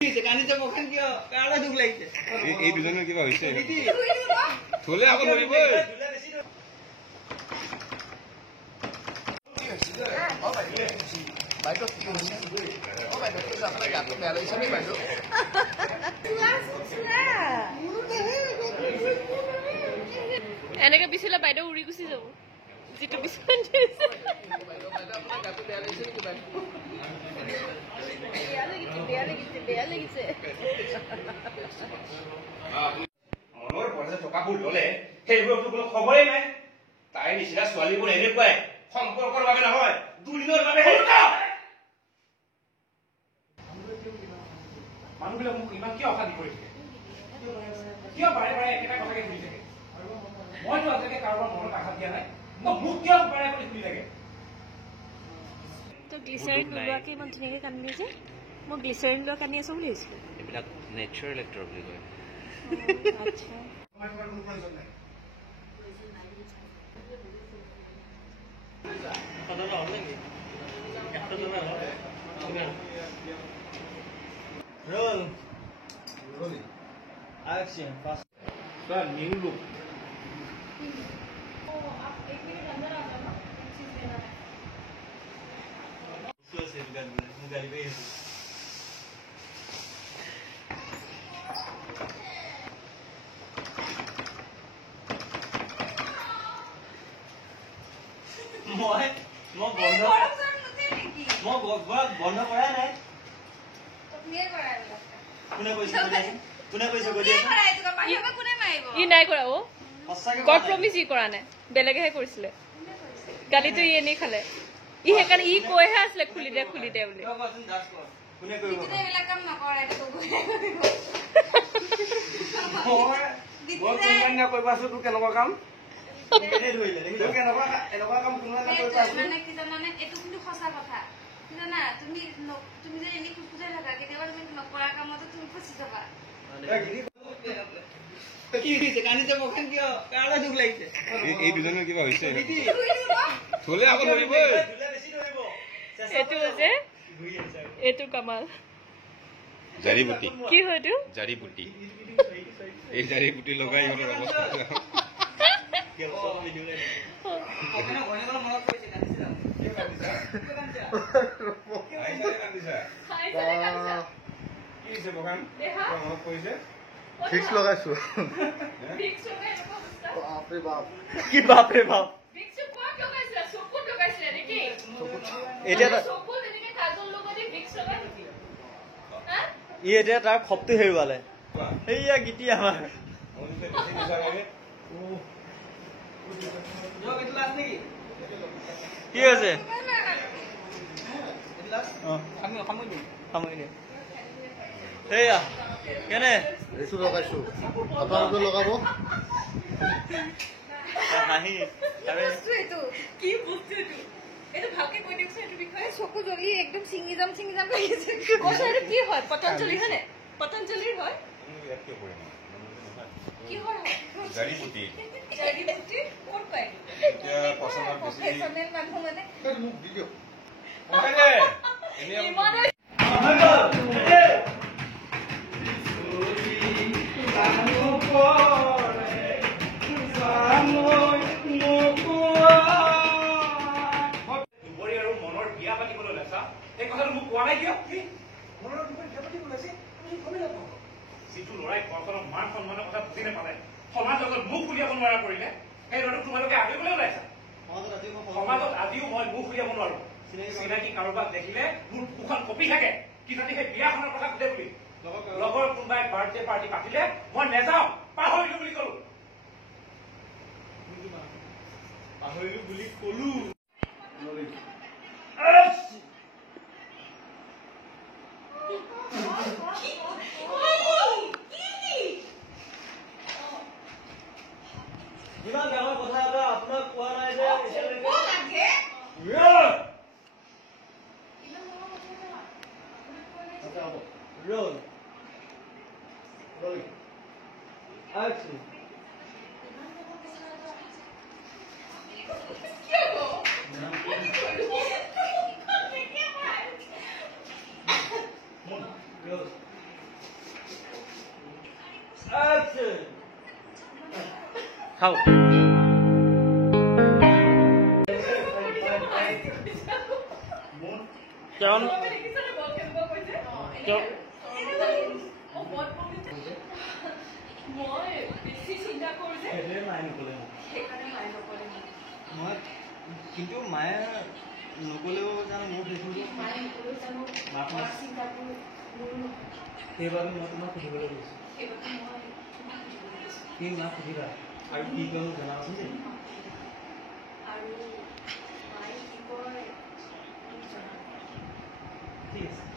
এই দুজনেৰ কিবা হৈছে থলে আকৌ ধৰিবই এনেকে পিছলে বাইদেউ উৰি গুচি যাব যিটো পিছন বেয়া লাগিছে মনৰ পইচা টকাবোৰ ললে সেইবোৰতো কোনো খবৰেই নাই তাই নিচিনা ছোৱালীবোৰ এনেকুৱাই সম্পৰ্কৰ বাবে নহয় দুদিনৰ বাবে মানুহবিলাক মোক ইমান কিয় অশান্তি কৰি থাকে কিয় বাৰে বাৰে একেটা কথাকে শুনি থাকে মইতো আজিলৈকে কাৰোবাৰ মনত আঘাত দিয়া নাই মোক কিয় বাৰে বাৰে শুনি থাকে তো গ্লিচাৰিন লোৱাকে ইমান ধুনীয়াকৈ কান্দি যে মই গ্লিচাৰিন লোৱা কান্দি আছো বুলি ভাবিছিলো এইবিলাক নেচাৰেল এক্টৰ বুলি কয় আচ্ছা Roll. Rolling. Action. Fast. The new look. বন্ধ কৰা নাই ই নাই কৰা অ গড প্ৰমিছ ই কৰা নাই বেলেগেহে কৰিছিলে গালিটো ই এনেই খালে ই সেইকাৰণে ই কৈহে আছিলে খুলি দে বুলি কেনেকুৱা কাম এই দুজনেৰ কিবা হৈছে থলে আকৌ ধৰিবই এইটো যে এইটো কামাল জাৰিবুটি কি হয় এইটো জাৰিবুটি এই জাৰিবুটি লগাই ইহঁতৰ অৱস্থা ফিক্স লগাইছো কি বাপৰে বাপ ই এতিয়া তাৰ খপটো হেৰুৱালে সেয়া গীতি আমাৰ কি হৈছে সেয়া কেনে এইটো লগাইছো আপোনালোকে লগাব হাঁহি কি বস্তু এইটো ভালকে কৈ দিয়কচোন এইটো বিষয়ে চকু জ্বলি একদম চিঙি যাম লাগিছে এইটো কি হয় পতঞ্জলি হয়নে পতঞ্জলিৰ হয় কি হয় জাৰিবুটি ক'ত পায় এতিয়া পচন্দৰ বেছি প্ৰফেচনেল মানুহ মানে মোক ভিডিঅ' যিটো লৰাই ঘৰখনৰ মান সন্মানৰ কথা বুজি নাপালে সমাজত মুখ উলিয়াব নোৱাৰা কৰিলে সেই ল'ৰাটোক তোমালোকে আগে ওলাইছা সমাজত আজিও মই মুখ উলিয়াব নোৱাৰো চিনাকি কাৰোবাক দেখিলে মোৰ বুকুখন কঁপি থাকে কি জানি সেই বিয়াখনৰ কথা সোধে বুলি লগৰ কোনোবাই বাৰ্থডে পাৰ্টি পাতিলে মই নেযাওঁ পাহৰিলো বুলি কলো ইমান ডাঙৰ কথা এটা আপোনাক কোৱা নাই যে Roll. Rolling. Action. Close. খাওঁ কাৰণ মই বেছি চিন্তা কৰোঁ যে সেইটোৱে মায়ে নক'লে সেইকাৰণে মায়ে নক'লে মোক। মই কিন্তু মায়ে নক'লেও জানো মোৰ দেখিলোঁ মায়ে নক'লেও জানো মাকৰ চিন্তাটো মোৰ নহয়। সেইবাবে মই তোমাক সুধিবলৈ গৈছোঁ সেইবাবে মই তোমাক সুধিবলৈ গৈছোঁ। কি মাক সুধিবা আৰু কি কয় মোক জনাবাচোন দেই আৰু মায়ে কি কয় মোক জনাবা। ঠিক আছে